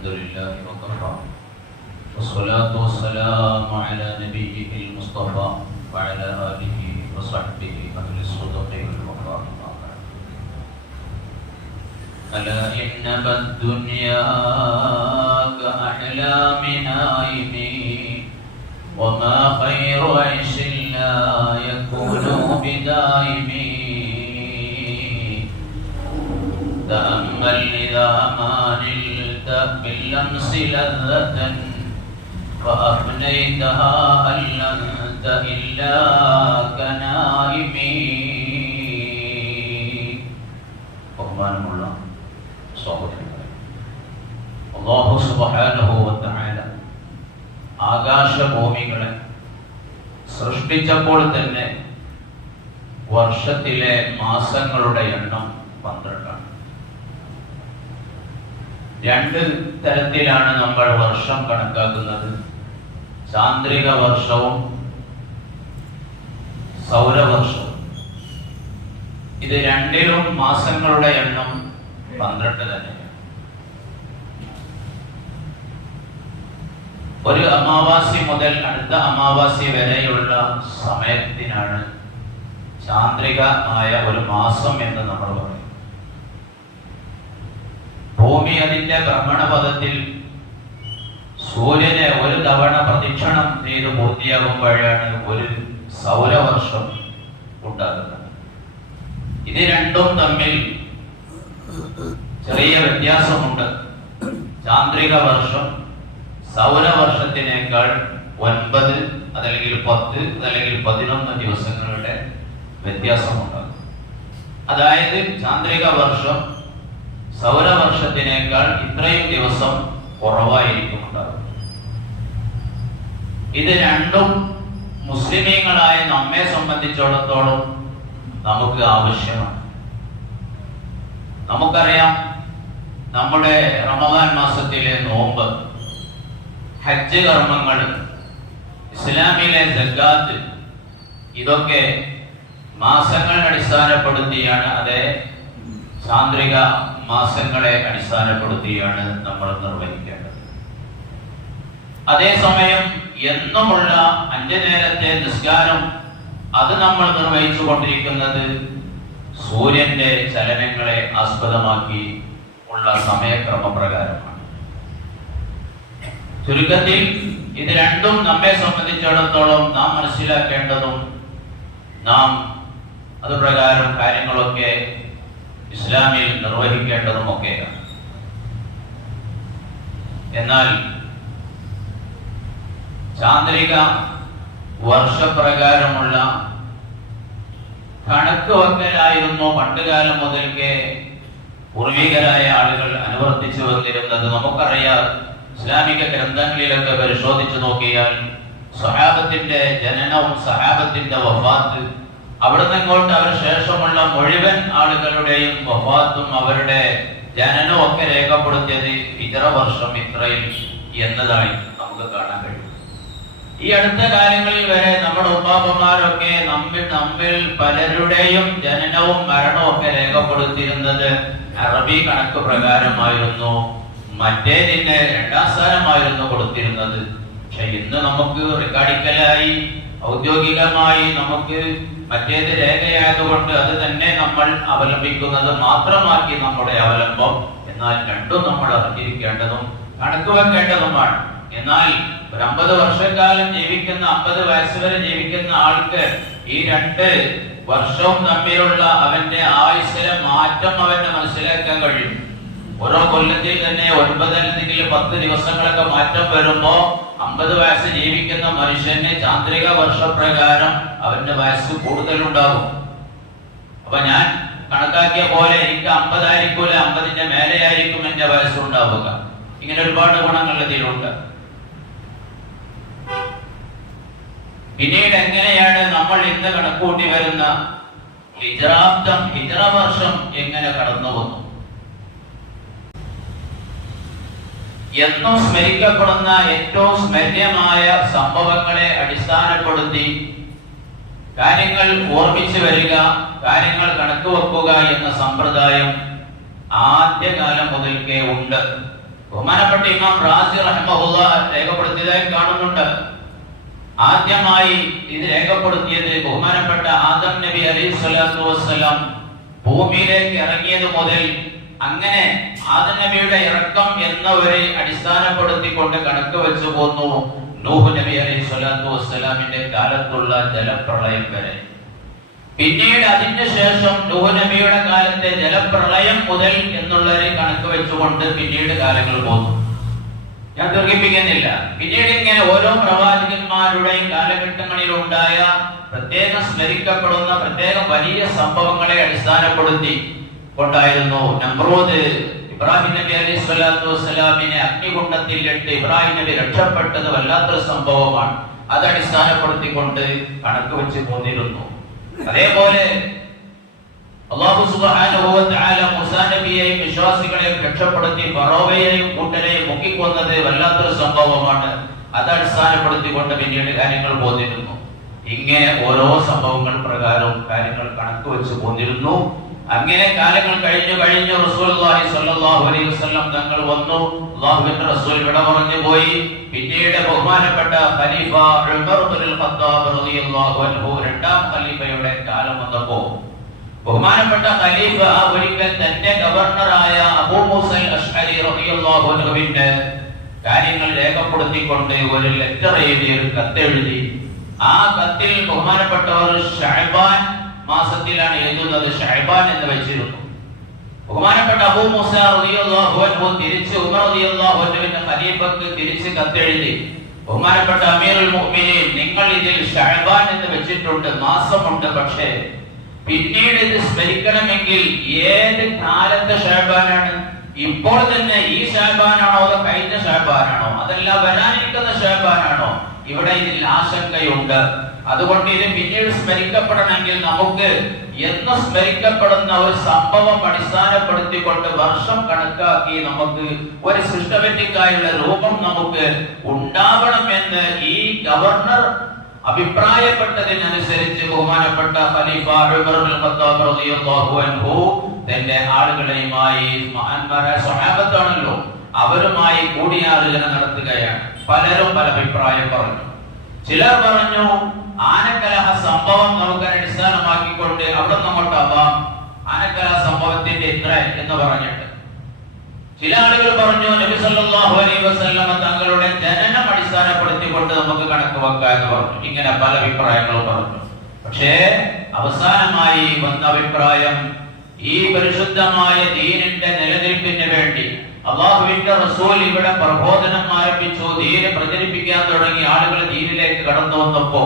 الحمد لله وكفى. والصلاة والسلام على نبيه المصطفى وعلى آله وصحبه أهل الصدق والوفاء. ألا إنما الدنيا كأحلام نائمين وما خير عيش لا يكون بدائمين تأمل إذا ما نلت باللمس لذة فأفنيتها هل أنت إلا كنائم ബഹുമാനമുള്ള സഹോദരങ്ങളെ അള്ളാഹു സുബ്ഹാനഹു വതആല ആകാശഭൂമികളെ സൃഷ്ടിച്ചപ്പോൾ തന്നെ വർഷത്തിലെ മാസങ്ങളുടെ എണ്ണം പന്ത്രണ്ടാണ് രണ്ട് തരത്തിലാണ് നമ്മൾ വർഷം കണക്കാക്കുന്നത്. ചാന്ദ്രിക വർഷവും സൗരവർഷവും. ഇത് രണ്ടിലും മാസങ്ങളുടെ എണ്ണം പന്ത്രണ്ട് തന്നെ. ഒരു അമാവാസി മുതൽ അടുത്ത അമാവാസി വരെയുള്ള സമയത്തിനാണ് ചാന്ദ്രിക ആയ ഒരു മാസം എന്ന് നമ്മൾ പറയും ഭൂമി അതിന്റെ ഭ്രമണപഥത്തിൽ സൂര്യനെ ഒരു തവണ പ്രദക്ഷിണം ചെയ്ത് പൂർത്തിയാകുമ്പോഴാണ് ഒരു സൗരവർഷം ഉണ്ടാകുന്നത്. ഇത് രണ്ടും തമ്മിൽ ചെറിയ വ്യത്യാസമുണ്ട്. ചാന്ദ്രിക വർഷം സൗരവർഷത്തിനേക്കാൾ ഒൻപത് അതല്ലെങ്കിൽ പത്ത് അതല്ലെങ്കിൽ പതിനൊന്ന് ദിവസങ്ങളുടെ വ്യത്യാസമുണ്ടാകും. അതായത് ചാന്ദ്രിക വർഷം സൗരവർഷത്തിനേക്കാൾ ഇത്രയും ദിവസം കുറവായിരിക്കും ഇത് രണ്ടും മുസ്ലിമീങ്ങളായ നമ്മെ സംബന്ധിച്ചിടത്തോളം നമുക്ക് ആവശ്യമാണ്. നമുക്കറിയാം നമ്മുടെ റമദാൻ മാസത്തിലെ നോമ്പ് ഹജ്ജ് കർമ്മങ്ങൾ ഇസ്ലാമിലെ ജഗാത്ത് ഇതൊക്കെ മാസങ്ങൾ അടിസ്ഥാനപ്പെടുത്തിയാണ് അതേ ചാന്ദ്രിക മാസങ്ങളെ അടിസ്ഥാനപ്പെടുത്തിയാണ് നമ്മൾ നിർവഹിക്കേണ്ടത്. അതേസമയം എന്നുമുള്ള അഞ്ചു നേരത്തെ നിസ്കാരം അത് നമ്മൾ നിർവഹിച്ചു കൊണ്ടിരിക്കുന്നത് സൂര്യന്റെ ചലനങ്ങളെ ആസ്പദമാക്കി ഉള്ള സമയക്രമപ്രകാരമാണ്. ചുരുക്കത്തിൽ ഇത് രണ്ടും നമ്മെ സംബന്ധിച്ചിടത്തോളം നാം മനസ്സിലാക്കേണ്ടതും നാം അതുപ്രകാരം കാര്യങ്ങളൊക്കെ ഇസ്ലാമിൽ നിർവഹിക്കേണ്ടതും ഒക്കെയാണ് എന്നാൽ ചാന്ദ്രിക വർഷപ്രകാരമുള്ള കണക്ക് വക്കലായിരുന്നു പണ്ടുകാലം മുതൽക്കേ പൂർവികരായ ആളുകൾ അനുവർത്തിച്ചു വന്നിരുന്നത്. നമുക്കറിയാം ഇസ്ലാമിക ഗ്രന്ഥങ്ങളിലൊക്കെ പരിശോധിച്ചു നോക്കിയാൽ സഹാബത്തിന്റെ ജനനവും സഹാബത്തിന്റെ വഫാത്ത് അവിടുന്ന് ഇങ്ങോട്ട് അവർ ശേഷമുള്ള മുഴുവൻ ആളുകളുടെയും വഫാത്തും അവരുടെ ജനനവും ഒക്കെ രേഖപ്പെടുത്തിയത് ഇതര വർഷം ഇത്രയും എന്നതായി നമുക്ക് കാണാൻ കഴിയും. ഈ അടുത്ത കാലങ്ങളിൽ വരെ നമ്മുടെ ഉപ്പാപ്പന്മാരൊക്കെ നമ്മിൽ നമ്മിൽ പലരുടെയും ജനനവും മരണവും ഒക്കെ രേഖപ്പെടുത്തിയിരുന്നത് അറബി കണക്ക് പ്രകാരമായിരുന്നു. മറ്റേതിന് രണ്ടാം സ്ഥാനമായിരുന്നു കൊടുത്തിരുന്നത്. പക്ഷെ ഇന്ന് നമുക്ക് റിക്കാർഡിക്കലായി ഔദ്യോഗികമായി നമുക്ക് മറ്റേത് രേഖയായതുകൊണ്ട് അത് തന്നെ നമ്മൾ അവലംബിക്കുന്നത് മാത്രമാക്കി നമ്മുടെ അവലംബം. എന്നാൽ രണ്ടും നമ്മൾ അറിഞ്ഞിരിക്കേണ്ടതും കണക്ക് വെക്കേണ്ടതുമാണ് എന്നാൽ ഒരു അമ്പത് വർഷക്കാലം ജീവിക്കുന്ന അമ്പത് വയസ്സ് വരെ ജീവിക്കുന്ന ആൾക്ക് ഈ രണ്ട് വർഷവും തമ്മിലുള്ള അവന്റെ ആയുസ്സിലെ മാറ്റം അവന് മനസ്സിലാക്കാൻ കഴിയും. ഓരോ കൊല്ലത്തിൽ തന്നെ ഒൻപത് അല്ലെങ്കിൽ പത്ത് ദിവസങ്ങളൊക്കെ മാറ്റം വരുമ്പോ അമ്പത് വയസ്സ് ജീവിക്കുന്ന മനുഷ്യന് ചാന്ദ്രിക വർഷപ്രകാരം അവന്റെ വയസ്സ് കൂടുതലുണ്ടാകും. അപ്പൊ ഞാൻ കണക്കാക്കിയ പോലെ എനിക്ക് അമ്പതായിരിക്കൂല അമ്പതിന്റെ മേലെയായിരിക്കും എന്റെ വയസ്സ് ഉണ്ടാവുക ഇങ്ങനെ ഒരുപാട് ഗുണങ്ങൾ ഇതിലുണ്ട്. പിന്നീട് എങ്ങനെയാണ് നമ്മൾ ഇന്ന് കണക്കൂട്ടി വരുന്ന ഹിജറാബ്ദം ഹിജറ വർഷം എങ്ങനെ കടന്നു വന്നു എന്നും സ്മരിക്കപ്പെടുന്ന ഏറ്റവും സ്മരണീയമായ സംഭവങ്ങളെ അടിസ്ഥാനപ്പെടുത്തി കാര്യങ്ങൾ ഓർമ്മിച്ചു വരിക കാര്യങ്ങൾ കണക്ക് വെക്കുക എന്ന സമ്പ്രദായം ആദ്യകാലം മുതൽക്കേ ഉണ്ട്. ബഹുമാനപ്പെട്ട ഇമാം റാസി റഹ്മഹുല്ല രേഖപ്പെടുത്തിയതായി കാണുന്നുണ്ട്. ആദ്യമായി ഇത് രേഖപ്പെടുത്തിയത് ബഹുമാനപ്പെട്ട ആദം നബി അലൈഹി സ്വലാത്തു വസ്സലാം ഭൂമിയിലേക്ക് ഇറങ്ങിയത് മുതൽ അങ്ങനെ ആദനബിയുടെ ഇറക്കം എന്നവരെ അടിസ്ഥാനപ്പെടുത്തിക്കൊണ്ട് കണക്ക് വെച്ചു പോന്നു നൂഹ് നബി അലൈഹി സ്വലാത്തു വസ്സലാമിന്റെ കാലത്തുള്ള ജലപ്രളയം വരെ. പിന്നീട് അതിന്റെ ശേഷം നൂഹ് നബിയുടെ കാലത്തെ ജലപ്രളയം മുതൽ എന്നുള്ളവരെ കണക്ക് വെച്ചുകൊണ്ട് പിന്നീട് കാലങ്ങൾ പോന്നു. ഞാൻ ദീർഘിപ്പിക്കുന്നില്ല. പിന്നീട് ഇങ്ങനെ ഓരോ പ്രവാചകന്മാരുടെയും കാലഘട്ടങ്ങളിൽ ഉണ്ടായ പ്രത്യേകം സ്മരിക്കപ്പെടുന്ന പ്രത്യേകം വലിയ സംഭവങ്ങളെ അടിസ്ഥാനപ്പെടുത്തി കൊണ്ടായിരുന്നു ഒന്ന് ഇബ്രാഹിം നബി അലൈഹി സ്വലാത്തു വസ്സലാമിനെ അഗ്നികുണ്ടത്തിൽ ഇട്ട് ഇബ്രാഹിം നബി രക്ഷപ്പെട്ടത് വല്ലാത്തൊരു സംഭവമാണ്. അത് അടിസ്ഥാനപ്പെടുത്തിക്കൊണ്ട് കണക്ക് വെച്ച് പോന്നിരുന്നു. അതേപോലെ അള്ളാഹു നബിയെയും വിശ്വാസികളെയും രക്ഷപ്പെടുത്തി ഫറോവയെയും കൂട്ടരെയും മുക്കിക്കൊന്നത് വല്ലാത്തൊരു സംഭവമാണ്. അത് അടിസ്ഥാനപ്പെടുത്തിക്കൊണ്ട് പിന്നീട് കാര്യങ്ങൾ പോന്നിരുന്നു. ഇങ്ങനെ ഓരോ സംഭവങ്ങൾ പ്രകാരം കാര്യങ്ങൾ കണക്ക് വെച്ച് പോന്നിരുന്നു. അങ്ങനെ കാലങ്ങൾ കഴിഞ്ഞു കഴിഞ്ഞു റസൂലുള്ളാഹി സ്വല്ലല്ലാഹു അലൈഹി വസല്ലം തങ്ങൾ വന്നു. അല്ലാഹുവിന്റെ റസൂൽ ഇവിടെ പറഞ്ഞു പോയി. പിന്നീട് ബഹുമാനപ്പെട്ട ഖലീഫ ഉമർ റളിയല്ലാഹു അൻഹു രണ്ടാം ഖലീഫയുടെ കാലം വന്നപ്പോൾ ബഹുമാനപ്പെട്ട ഖലീഫ ഒരിക്കൽ തന്റെ ഗവർണറായ അബൂ മൂസ റളിയല്ലാഹു കാര്യങ്ങൾ രേഖപ്പെടുത്തിക്കൊണ്ട് ഒരു ലെറ്റർ എഴുതി ഒരു കത്ത് എഴുതി ആ കത്തിൽ ബഹുമാനപ്പെട്ടവർ ഷഅബാൻ മാസത്തിലാണ് എഴുതുന്നത് ഷഅബാൻ എന്ന് വെച്ചിരുന്നു. ബഹുമാനപ്പെട്ട അബൂ മൂസ റളിയല്ലാഹു അൻഹു തിരിച്ച് ഉമർ റളിയല്ലാഹു ഖലീഫക്ക് തിരിച്ച് കത്തെഴുതി ബഹുമാനപ്പെട്ട അമീറുൽ മുഅ്മിനീൻ നിങ്ങൾ ഇതിൽ ഷഅബാൻ എന്ന് വെച്ചിട്ടുണ്ട് മാസമുണ്ട് പക്ഷേ പിന്നീട് ഇത് സ്മരിക്കണമെങ്കിൽ ഏത് കാലത്തെ ഷഹബാനാണ് ഇപ്പോൾ തന്നെ ഈ ഷഹബാനാണോ അതോ കഴിഞ്ഞ ഷഹബാനാണോ അതല്ല വരാനിരിക്കുന്ന ഷഹബാനാണോ ഇവിടെ ഇതിൽ ആശങ്കയുണ്ട്. അതുകൊണ്ട് ഇത് പിന്നീട് സ്മരിക്കപ്പെടണമെങ്കിൽ നമുക്ക് എന്ന് സ്മരിക്കപ്പെടുന്ന ഒരു സംഭവം അടിസ്ഥാനപ്പെടുത്തിക്കൊണ്ട് വർഷം കണക്കാക്കി നമുക്ക് ഒരു സിസ്റ്റമാറ്റിക്കായുള്ള രൂപം നമുക്ക് ഉണ്ടാവണമെന്ന് ഈ ഗവർണർ അഭിപ്രായപ്പെട്ടതിനനുസരിച്ച് ബഹുമാനപ്പെട്ട അൻഹു തന്റെ ആളുകളെയുമായി മഹാന്മാരായ സ്വഹാബത്താണല്ലോ. അവരുമായി കൂടിയാലോചന നടത്തുകയാണ്. പലരും പല അഭിപ്രായം പറഞ്ഞു. ചിലർ പറഞ്ഞു ആനക്കലഹ സംഭവം നമുക്ക് അടിസ്ഥാനമാക്കിക്കൊണ്ട് അവിടെ അങ്ങോട്ടാവാം ആനക്കലഹ സംഭവത്തിന്റെ ഇത്ര എന്ന് പറഞ്ഞിട്ട്. ചില ആളുകൾ പറഞ്ഞു നബി സല്ലല്ലാഹു അലൈഹി വസല്ലമ തങ്ങളുടെ ജനനം അടിസ്ഥാനപ്പെടുത്തിക്കൊണ്ട് നമുക്ക് കണക്ക് വെക്കാം എന്ന് പറഞ്ഞു. ഇങ്ങനെ പല അഭിപ്രായങ്ങളും പറഞ്ഞു. പക്ഷേ അവസാനമായി വന്ന അഭിപ്രായം ഈ പരിശുദ്ധമായ ദീനിന്റെ നിലനിൽപ്പിന് വേണ്ടി അള്ളാഹുവിന്റെ റസൂൽ ഇവിടെ പ്രബോധനം ആരംഭിച്ചു ദീനെ പ്രചരിപ്പിക്കാൻ തുടങ്ങി ആളുകൾ ദീനിലേക്ക് കടന്നു വന്നപ്പോ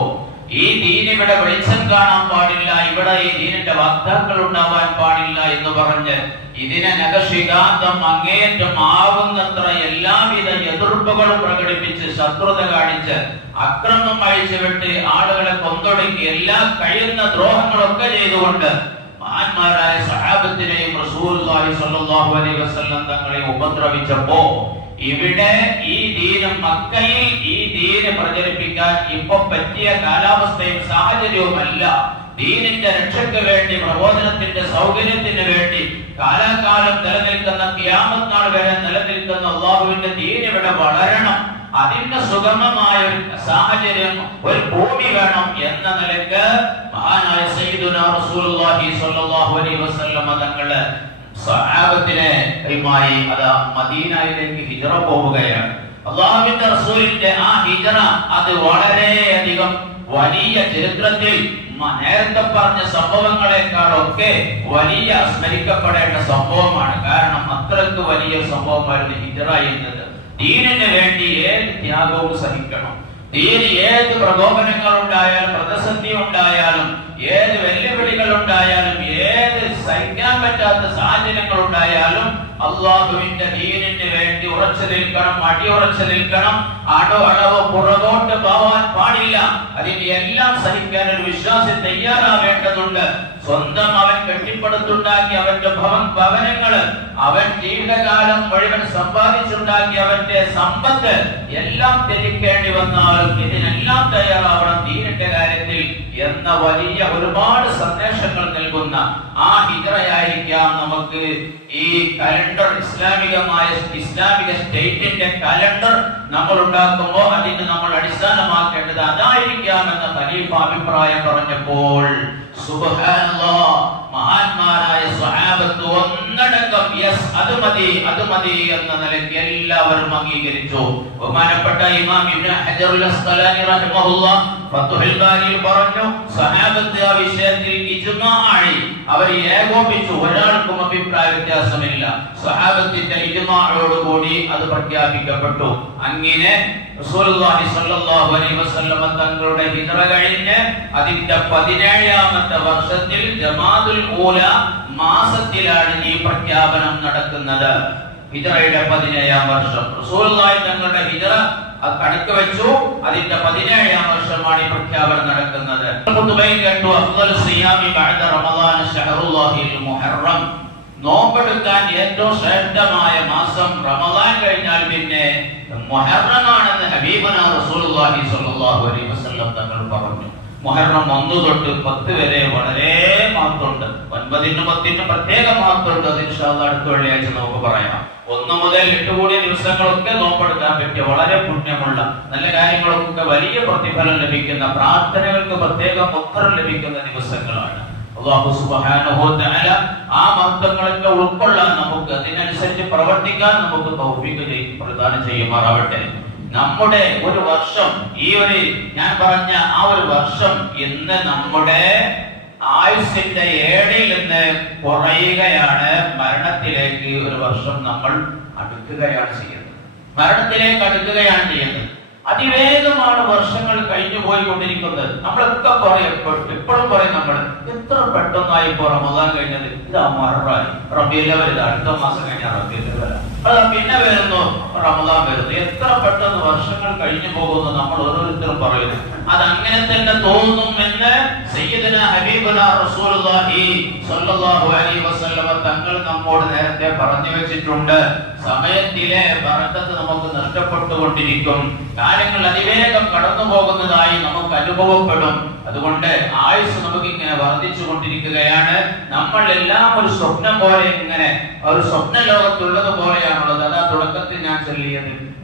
ഈ ദീൻ ഇവിടെ വെളിച്ചം കാണാൻ പാടില്ല ഇവിടെ ഈ ദീനിന്റെ വക്താക്കൾ ഉണ്ടാവാൻ പാടില്ല എന്ന് പറഞ്ഞ് ഇതിനെ നഖശികാന്തം അങ്ങേയറ്റം ആവുന്നത്ര എല്ലാവിധ എതിർപ്പുകളും പ്രകടിപ്പിച്ച് ശത്രുത കാണിച്ച് അക്രമം അഴിച്ചുവിട്ട് ആളുകളെ കൊന്നൊടുക്കി എല്ലാ കഴിയുന്ന ദ്രോഹങ്ങളൊക്കെ ചെയ്തുകൊണ്ട് മഹാന്മാരായ സഹാബത്തിനെയും വസല്ലം തങ്ങളെ ഉപദ്രവിച്ചപ്പോ ഇവിടെ ഈ ദീന മക്കയിൽ ഈ ദീന് പ്രചരിപ്പിക്കാൻ ഇപ്പൊ പറ്റിയ കാലാവസ്ഥയും സാഹചര്യവുമല്ല. ദീനിന്റെ രക്ഷയ്ക്ക് വേണ്ടി പ്രബോധനത്തിന്റെ സൗകര്യത്തിന് വേണ്ടി കാലാകാലം നിലനിൽക്കുന്ന ക്യാമത്നാൾ വരെ നിലനിൽക്കുന്ന അള്ളാഹുവിന്റെ ദീൻ ഇവിടെ വളരണം. അതിന്റെ സുഗമമായ ഒരു സാഹചര്യം ഒരു ഭൂമി വേണം എന്ന നിലയ്ക്ക് മഹാനായ സയ്യിദുന റസൂലുള്ളാഹി സ്വല്ലല്ലാഹു അലൈഹി വസല്ലം തങ്ങൾ സഹാബത്തിനെ മായി അത് മദീനയിലേക്ക് ഹിജറ പോവുകയാണ് അള്ളാഹുവിന്റെ റസൂലിന്റെ ആ ഹിജറ അത് വളരെയധികം വലിയ ചരിത്രത്തിൽ നേരത്തെ പറഞ്ഞ സംഭവങ്ങളെക്കാളൊക്കെ വലിയ സ്മരിക്കപ്പെടേണ്ട സംഭവമാണ്. കാരണം അത്രയ്ക്ക് വലിയ സംഭവമായിരുന്നു ഹിജറ എന്നത്. ദീനിന് വേണ്ടി ഏത് ത്യാഗവും സഹിക്കണം. ദീന് ഏത് പ്രകോപനങ്ങൾ ഉണ്ടായാലും പ്രതിസന്ധി ഉണ്ടായാലും ഏത് വെല്ലുവിളികൾ ഉണ്ടായാലും ഏത് സഹിക്കാൻ പറ്റാത്ത സാഹചര്യങ്ങൾ ഉണ്ടായാലും അള്ളാഹുവിന്റെ ദീനിന് വേണ്ടി ഉറച്ചു നിൽക്കണം അടിയുറച്ചു നിൽക്കണം. അടോ അളവ് പുറകോട്ട് പോവാൻ പാടില്ല. അതിന് എല്ലാം സഹിക്കാൻ ഒരു വിശ്വാസി തയ്യാറാവേണ്ടതുണ്ട്. സ്വന്തം അവൻ കെട്ടിപ്പടുത്തുണ്ടാക്കി അവന്റെ ഭവൻ ഭവനങ്ങൾ അവൻ ജീവിതകാലം മുഴുവൻ സമ്പാദിച്ചുണ്ടാക്കി അവന്റെ സമ്പത്ത് എല്ലാം ത്യജിക്കേണ്ടി വന്നാലും ഇതിനെല്ലാം തയ്യാറാവണം ദീനിന്റെ കാര്യത്തിൽ. വിഷയത്തിൽ എന്ന വലിയ ഒരുപാട് സന്ദേശങ്ങൾ നൽകുന്ന ആ ഹിജറയായിരിക്കാം നമുക്ക് ഈ കലണ്ടർ ഇസ്ലാമികമായ ഇസ്ലാമിക സ്റ്റേറ്റിന്റെ കലണ്ടർ നമ്മൾ ഉണ്ടാക്കുമ്പോൾ അതിന് നമ്മൾ അടിസ്ഥാനമാക്കേണ്ടത് അതായിരിക്കാം എന്ന ഖലീഫ അഭിപ്രായം പറഞ്ഞപ്പോൾ സുബ്ഹാനല്ലാഹ് മഹാന്മാരായ സ്വഹാബത്ത് ഒന്നടങ്കം യെസ് അത് മതി അത് മതി എന്ന നിലയ്ക്ക് എല്ലാവരും അംഗീകരിച്ചു. ബഹുമാനപ്പെട്ട ഇമാം ഇബ്നു ഹജറുൽ അസ്ഖലാനി റഹിമഹുല്ലാഹ് ഫത്ഹുൽ ബാരിയിൽ പറഞ്ഞു സഹാബത്ത് ആ വിഷയത്തിൽ ഇജ്മാഅി അവർ ഏകോപിച്ചു ഒരാൾക്കും അഭിപ്രായ വ്യത്യാസമില്ല. സഹാബത്തിന്റെ ഇജ്മാഅോട് കൂടി അത് പ്രഖ്യാപിക്കപ്പെട്ടു. അങ്ങനെ റസൂലുള്ളാഹി സ്വല്ലല്ലാഹു അലൈഹി വസല്ലമ തങ്ങളുടെ ഹിജ്റ കഴിഞ്ഞ് അതിന്റെ പതിനേഴാമത്തെ വർഷത്തിൽ ജമാദുൽ ഊല മാസത്തിലാണ് ഈ പ്രഖ്യാപനം നടക്കുന്നത് ഹിജറയുടെ പതിനേഴാം വർഷം. റസൂലുള്ളാഹി തങ്ങളുടെ ഹിജറ അത് കണക്ക് വെച്ചു. അതിന്റെ പതിനേഴാം വർഷമാണ് ഈ പ്രഖ്യാപനം നടക്കുന്നത്. കണ്ടു അഫ്ദൽ സിയാമി ബഅദ റമളാൻ ഷഹറുല്ലാഹിൽ മുഹറം. നോമ്പെടുക്കാൻ ഏറ്റവും ശ്രേഷ്ഠമായ മാസം റമദാൻ കഴിഞ്ഞാൽ പിന്നെ മുഹറമാണെന്ന് ഹബീബന റസൂലുള്ളാഹി സ്വല്ലല്ലാഹു അലൈഹി വസല്ലം തങ്ങൾ പറഞ്ഞു. മുഹറം ഒന്ന് തൊട്ട് പത്ത് വരെ വളരെ മഹത്വമുണ്ട്. ഒൻപതിന് പത്തിന് പ്രത്യേക അതിന് അല്ലാഹ് അടുത്ത വെള്ളിയാഴ്ച നമുക്ക് പറയാം. ഒന്ന് മുതൽ എട്ട് കൂടിയ ദിവസങ്ങളൊക്കെ നോമ്പെടുക്കാൻ പറ്റിയ വളരെ പുണ്യമുള്ള നല്ല കാര്യങ്ങൾക്കൊക്കെ വലിയ പ്രതിഫലം ലഭിക്കുന്ന പ്രാർത്ഥനകൾക്ക് പ്രത്യേകം ഉത്തരം ലഭിക്കുന്ന ദിവസങ്ങളാണ്. ആ മഹത്വങ്ങളൊക്കെ ഉൾക്കൊള്ളാൻ നമുക്ക് അതിനനുസരിച്ച് പ്രവർത്തിക്കാൻ നമുക്ക് തൗഫീഖ് പ്രദാനം ചെയ്യുമാറാവട്ടെ. നമ്മുടെ ഒരു വർഷം ഈ ഒരു ഞാൻ പറഞ്ഞ ആ ഒരു വർഷം ഇന്ന് നമ്മുടെ ആയുസിന്റെ ഏടിൽ നിന്ന് കുറയുകയാണ്. മരണത്തിലേക്ക് ഒരു വർഷം നമ്മൾ അടുക്കുകയാണ് ചെയ്യുന്നത്. മരണത്തിലേക്ക് അടുക്കുകയാണ് ചെയ്യുന്നത്. അതിവേഗമാണ് വർഷങ്ങൾ കഴിഞ്ഞു പോയിക്കൊണ്ടിരിക്കുന്നത്. നമ്മളൊക്കെ പറയും എപ്പോ- എപ്പോഴും പറയും നമ്മൾ എത്ര പെട്ടെന്നായി ഇപ്പൊ റമദാൻ കഴിഞ്ഞത്? ഇതാ മററായി. റബിയിലെ അടുത്ത മാസം കഴിഞ്ഞാൽ റബിയിലെ അതാ പിന്നെ വരുന്നു റമദാൻ വരുന്നു. എത്ര പെട്ടെന്ന് വർഷങ്ങൾ കഴിഞ്ഞു പോകുന്നു നമ്മൾ ഓരോരുത്തരും പറയുന്നു. അത് അങ്ങനെ തന്നെ തോന്നും എന്ന് സയ്യിദന ഹബീബന റസൂലുള്ളാഹി സ്വല്ലല്ലാഹു അലൈഹി വസല്ലമ തങ്ങൾ നമ്മോട് നേരത്തെ പറഞ്ഞു വെച്ചിട്ടുണ്ട്. സമയത്തിലെ ബറക്കത്ത് നമുക്ക് നഷ്ടപ്പെട്ടുകൊണ്ടിരിക്കും. കാര്യങ്ങൾ അതിവേഗം കടന്നു പോകുന്നതായി നമുക്ക് അനുഭവപ്പെടും. അതുകൊണ്ട് ആയുസ് നമുക്ക് ഇങ്ങനെ വർദ്ധിച്ചു കൊണ്ടിരിക്കുകയാണ് നമ്മൾ എല്ലാം ഒരു സ്വപ്നം പോലെ ഇങ്ങനെ ഒരു സ്വപ്ന ലോകത്തുള്ളത് പോലെയാണുള്ളത്. അതാ തുടക്കത്തിൽ ഞാൻ ചൊല്ലിയത്.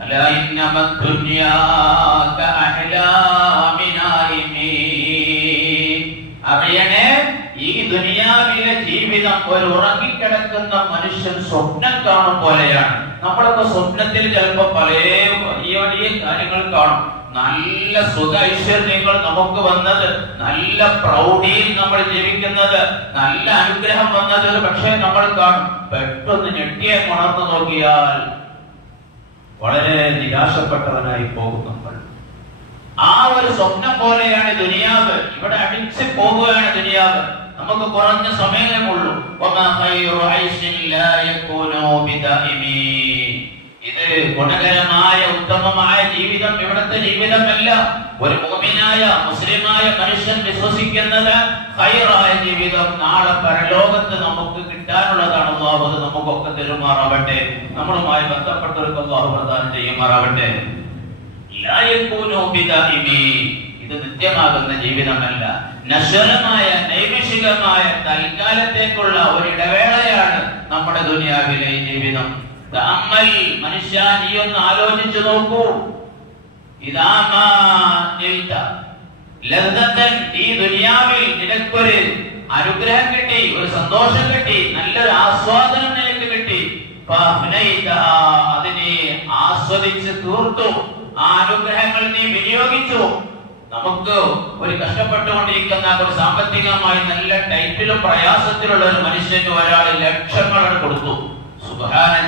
അറിയണേ ഈ ദുനിയാവിലെ ജീവിതം ഒരു ഉറങ്ങിക്കിടക്കുന്ന മനുഷ്യൻ സ്വപ്നം കാണും പോലെയാണ്. നമ്മളൊക്കെ സ്വപ്നത്തിൽ ചിലപ്പോ പല വലിയ വലിയ കാര്യങ്ങൾ കാണും. നല്ല സുഖ ഐശ്വര്യങ്ങൾ നമുക്ക് വന്നത് നല്ല പ്രൗഢിയിൽ നമ്മൾ ജീവിക്കുന്നത് നല്ല അനുഗ്രഹം വന്നത് പക്ഷേ നമ്മൾ കാണും. പെട്ടെന്ന് ഞെട്ടിയെ ഉണർന്നു നോക്കിയാൽ വളരെ നിരാശപ്പെട്ടവനായി പോകും നമ്മൾ. ആ ഒരു സ്വപ്നം പോലെയാണ് ദുനിയാവ്. ഇവിടെ അടിച്ച് പോവുകയാണ് ദുനിയാവ്. നമുക്ക് കുറഞ്ഞ സമയമേ ഉള്ളൂ. ഗുണകരമായ ഉത്തമമായ ജീവിതം ഇവിടുത്തെ ജീവിതമല്ല. ഒരു മുഅ്മിനായ മുസ്ലിമായ മനുഷ്യൻ വിശ്വസിക്കുന്നത് ഹൈറായ ജീവിതം. നാളെ പരലോകത്ത് നമുക്ക് കിട്ടാനുള്ളതാണ് അത് നമുക്കൊക്കെ തെരുമാറാവട്ടെ. നമ്മളുമായി ബന്ധപ്പെട്ടവർക്ക് അള്ളാഹു പ്രദാനം ചെയ്യുമാറാവട്ടെ. ഇത് നിത്യമാകുന്ന ജീവിതമല്ല. നശ്വരമായ നൈമിഷികമായ തൽക്കാലത്തേക്കുള്ള ഒരു ഇടവേളയാണ് നമ്മുടെ ദുനിയാവിലെ ജീവിതം. മനുഷ്യ നീ ഒന്ന് ആലോചിച്ചു നോക്കൂ. ഈ ദുനിയാവിൽ നിനക്കൊരു അനുഗ്രഹം കിട്ടി ഒരു സന്തോഷം കിട്ടി നല്ലൊരു ആസ്വാദനം നിനക്ക് കിട്ടി. അതിനെ ആസ്വദിച്ച് തീർത്തു. ആ അനുഗ്രഹങ്ങൾ നീ വിനിയോഗിച്ചു. നമുക്ക് ഒരു കഷ്ടപ്പെട്ടുകൊണ്ടിരിക്കുന്ന ഒരു സാമ്പത്തികമായി നല്ല ടൈറ്റിലും പ്രയാസത്തിലുള്ള ഒരു മനുഷ്യന് ഒരാൾ ലക്ഷങ്ങളാണ് കൊടുത്തു.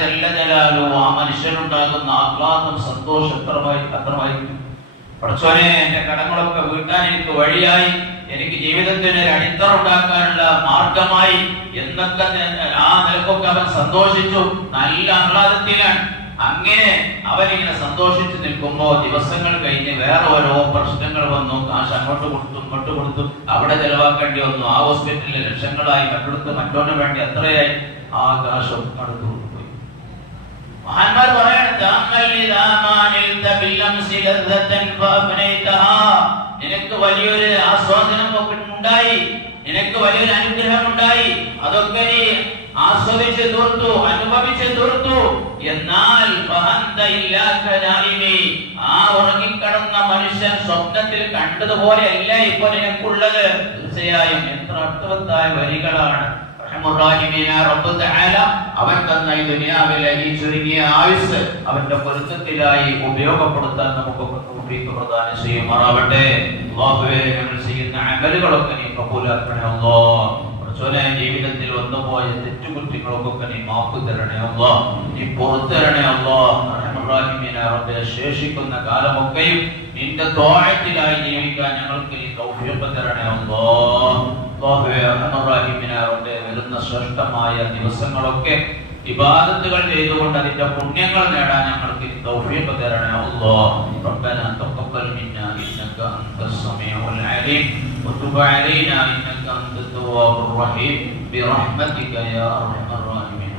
ജല്ല ജലാലു ആ മനുഷ്യനുണ്ടാകുന്ന ആഹ്ലാദം സന്തോഷം എത്രമായി അത്രമായിരിക്കും. പഠിച്ചോനെ എന്റെ കടങ്ങളൊക്കെ വീട്ടാൻ എനിക്ക് വഴിയായി. എനിക്ക് ജീവിതത്തിന് ഒരു അടിത്തറ ഉണ്ടാക്കാനുള്ള മാർഗമായി എന്നൊക്കെ ആ നിലക്കൊക്കെ അവൻ സന്തോഷിച്ചു. നല്ല ആഹ്ലാദത്തിലാണ്. അങ്ങനെ അവനിങ്ങനെ സന്തോഷിച്ച് നിൽക്കുമ്പോ ദിവസങ്ങൾ കഴിഞ്ഞ് വേറെ ഓരോ പ്രശ്നങ്ങൾ വന്നു. കാശ് അങ്ങോട്ട് കൊടുത്തു ഇങ്ങോട്ട് കൊടുത്തു. അവിടെ ചെലവാക്കേണ്ടി വന്നു. ആ ഹോസ്പിറ്റലിൽ ലക്ഷങ്ങളായി മറ്റെടുത്ത് മറ്റോന് വേണ്ടി എത്രയായി ആ കാശും അടുത്തു. നിനക്ക് വലിയൊരു ആസ്വാദനം ഉണ്ടായി. നിനക്ക് വലിയൊരു അനുഗ്രഹം ഉണ്ടായി. അതൊക്കെ നീ ആസ്വദിച്ച് തീർത്തു അനുഭവിച്ച് തീർത്തു. എന്നാൽ ആ ഉറങ്ങിക്കിടന്ന മനുഷ്യൻ സ്വപ്നത്തിൽ കണ്ടതുപോലെ അല്ല ഇപ്പൊ നിനക്കുള്ളത്. തീർച്ചയായും എത്ര അർത്ഥവത്തായ വരികളാണ്. അവൻ തന്ന ഈ ദുനിയാവിലെ ഈ ചുരുങ്ങിയ ആയുസ് അവന്റെ പൊരുത്തത്തിലായി ഉപയോഗപ്പെടുത്താൻ നമുക്ക് പ്രദാനം ചെയ്യുമാറാവട്ടെ. ചെയ്യുന്ന അമലുകളൊക്കെ നീ കബൂലാക്കണേ റസൂലെ ജീവിതത്തിൽ വന്നുപോയ തെറ്റുകുറ്റികളൊക്കെ നീ മാപ്പ് തരണേ അല്ലോ നീ പുറത്തു തരണേ അല്ലോ റബ്ബെ ശേഷിക്കുന്ന കാലമൊക്കെയും നിന്റെ തോഴത്തിലായി ജീവിക്കാൻ ഞങ്ങൾക്ക് നീ സൗഭ്യപ്പ് തരണേ അല്ലോ റബ്ബെ വരുന്ന ശ്രേഷ്ഠമായ ദിവസങ്ങളൊക്കെ ഇബാദത്തുകൾ ചെയ്തുകൊണ്ട് അതിന്റെ പുണ്യങ്ങൾ നേടാൻ ഞങ്ങൾക്ക് തൗഫീഖ് തരണേ അല്ലാഹ് റബ്ബനാ തഖബ്ബൽ മിന്നാ ഇന്നക അൻതസ് സമീഉൽ അലീം. വതുബ് അലൈനാ ഇന്നക انت التواب الرحيم برحمتك يا ارحم الراحمين